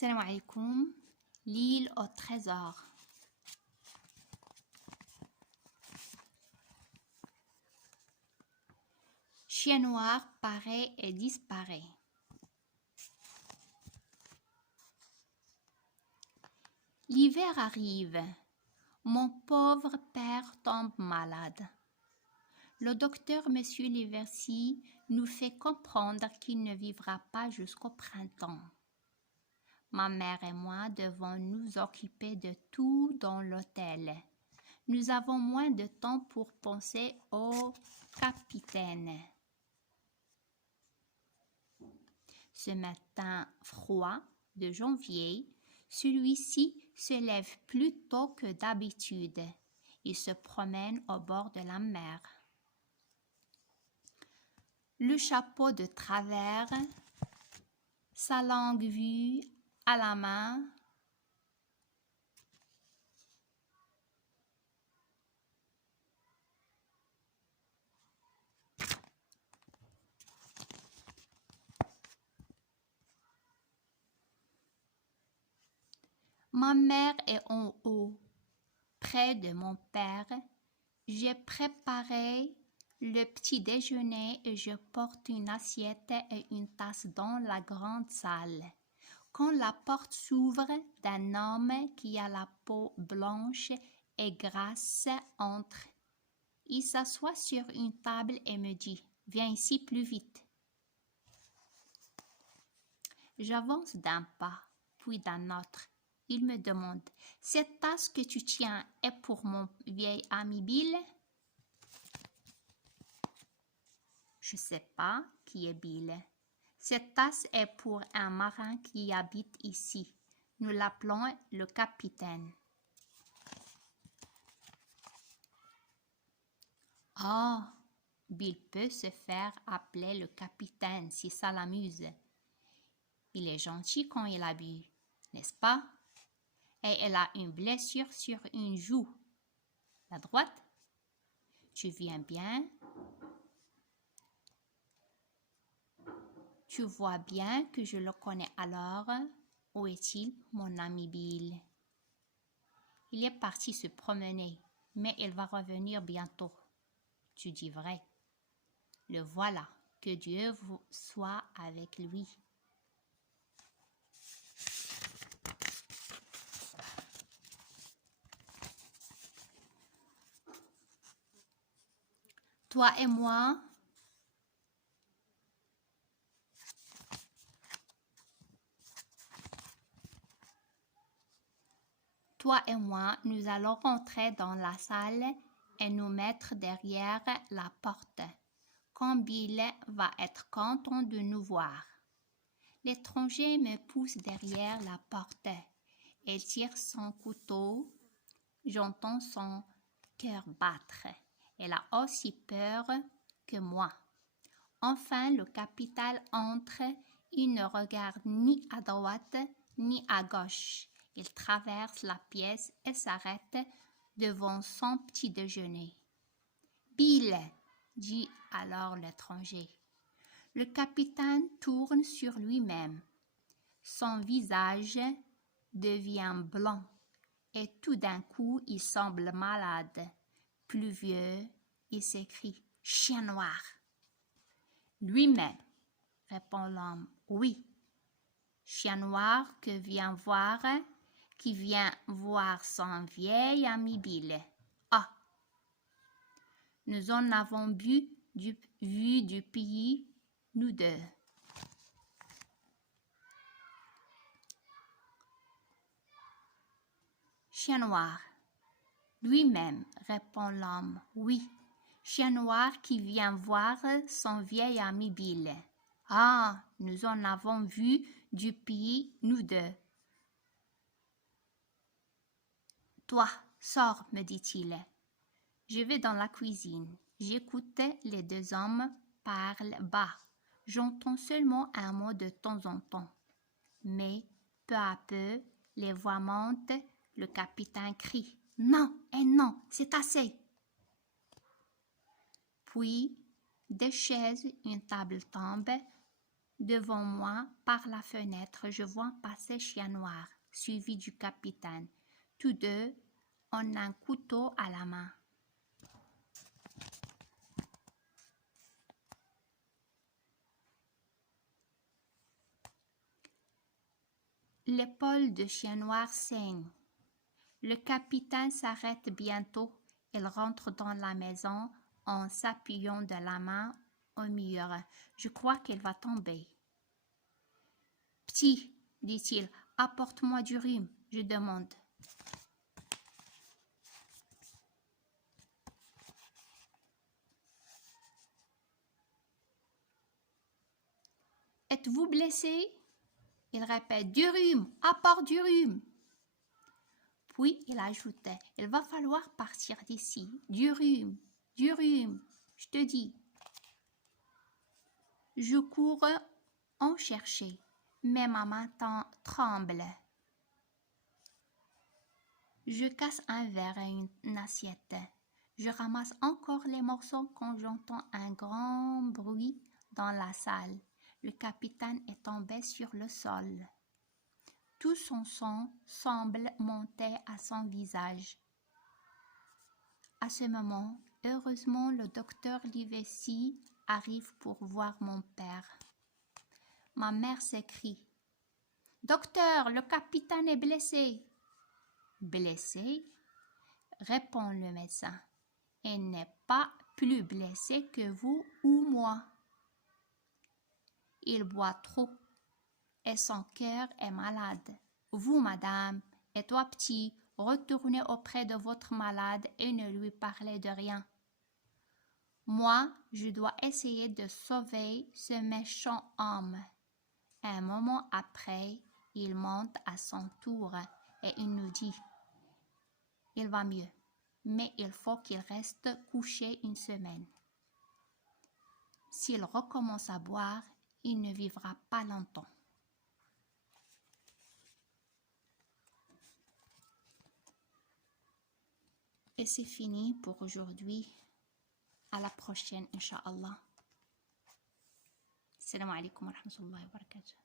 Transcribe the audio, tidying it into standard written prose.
Salam alaikum, l'île au trésor. Chien noir paraît et disparaît. L'hiver arrive. Mon pauvre père tombe malade. Le docteur M. Liversi nous fait comprendre qu'il ne vivra pas jusqu'au printemps. Ma mère et moi devons nous occuper de tout dans l'hôtel. Nous avons moins de temps pour penser au capitaine. Ce matin froid de janvier, celui-ci se lève plus tôt que d'habitude. Il se promène au bord de la mer. Le chapeau de travers, sa longue vue à la main, ma mère est en haut, près de mon père. J'ai préparé le petit déjeuner et je porte une assiette et une tasse dans la grande salle. Quand la porte s'ouvre, d'un homme qui a la peau blanche et grasse entre. Il s'assoit sur une table et me dit « Viens ici plus vite ». J'avance d'un pas, puis d'un autre. Il me demande « Cette tasse que tu tiens est pour mon vieil ami Bill ?» Je ne sais pas qui est Bill. Cette tasse est pour un marin qui habite ici. Nous l'appelons le capitaine. Oh, Bill peut se faire appeler le capitaine si ça l'amuse. Il est gentil quand il a bu, n'est-ce pas? Et elle a une blessure sur une joue. La droite? Tu viens bien? Tu vois bien que je le connais alors. Où est-il, mon ami Bill? Il est parti se promener, mais il va revenir bientôt. Tu dis vrai. Le voilà. Que Dieu soit avec lui. Toi et moi, nous allons rentrer dans la salle et nous mettre derrière la porte. Quand Bill va être content de nous voir. L'étranger me pousse derrière la porte. Il tire son couteau. J'entends son cœur battre. Elle a aussi peur que moi. Enfin, le capitaine entre. Il ne regarde ni à droite ni à gauche. Il traverse la pièce et s'arrête devant son petit déjeuner. « Bill !» dit alors l'étranger. Le capitaine tourne sur lui-même. Son visage devient blanc et tout d'un coup il semble malade. Plus vieux, il s'écrie « Chien noir !» Lui-même, répond l'homme. « Oui, chien noir qui vient voir son vieil ami Bill. Ah, nous en avons vu du pays, nous deux. » Chien noir. Lui-même, répond l'homme. Oui, chien noir qui vient voir son vieil ami Bill. Ah, nous en avons vu du pays, nous deux. Toi, sors, me dit-il. Je vais dans la cuisine. J'écoute les deux hommes parler bas. J'entends seulement un mot de temps en temps. Mais, peu à peu, les voix montent. Le capitaine crie « Non et non, c'est assez !» Puis, des chaises, une table tombe. Devant moi, par la fenêtre, je vois passer Chien Noir, suivi du capitaine. Tous deux ont un couteau à la main. L'épaule de Chien Noir saigne. Le capitaine s'arrête bientôt. Il rentre dans la maison en s'appuyant de la main au mur. Je crois qu'elle va tomber. Petit, dit-il, apporte-moi du rhume, je demande. Êtes-vous blessé? Il répète, du rhume, apporte du rhume. Puis il ajoutait, il va falloir partir d'ici. Du rhume, je te dis. Je cours en chercher, mais ma main tremble. Je casse un verre et une assiette. Je ramasse encore les morceaux quand j'entends un grand bruit dans la salle. Le capitaine est tombé sur le sol. Tout son sang semble monter à son visage. À ce moment, heureusement, le docteur Livesey arrive pour voir mon père. Ma mère s'écrie. « Docteur, le capitaine est blessé. » « Blessé ?» répond le médecin. « Il n'est pas plus blessé que vous ou moi. Il boit trop et son cœur est malade. Vous, madame, et toi, petit, retournez auprès de votre malade et ne lui parlez de rien. Moi, je dois essayer de sauver ce méchant homme. » Un moment après, il monte à son tour et il nous dit « Il va mieux, mais il faut qu'il reste couché une semaine. S'il recommence à boire, il ne vivra pas longtemps. » Et c'est fini pour aujourd'hui. À la prochaine, Inch'Allah. Assalamu alaikum wa rahmatullahi wa barakatuh.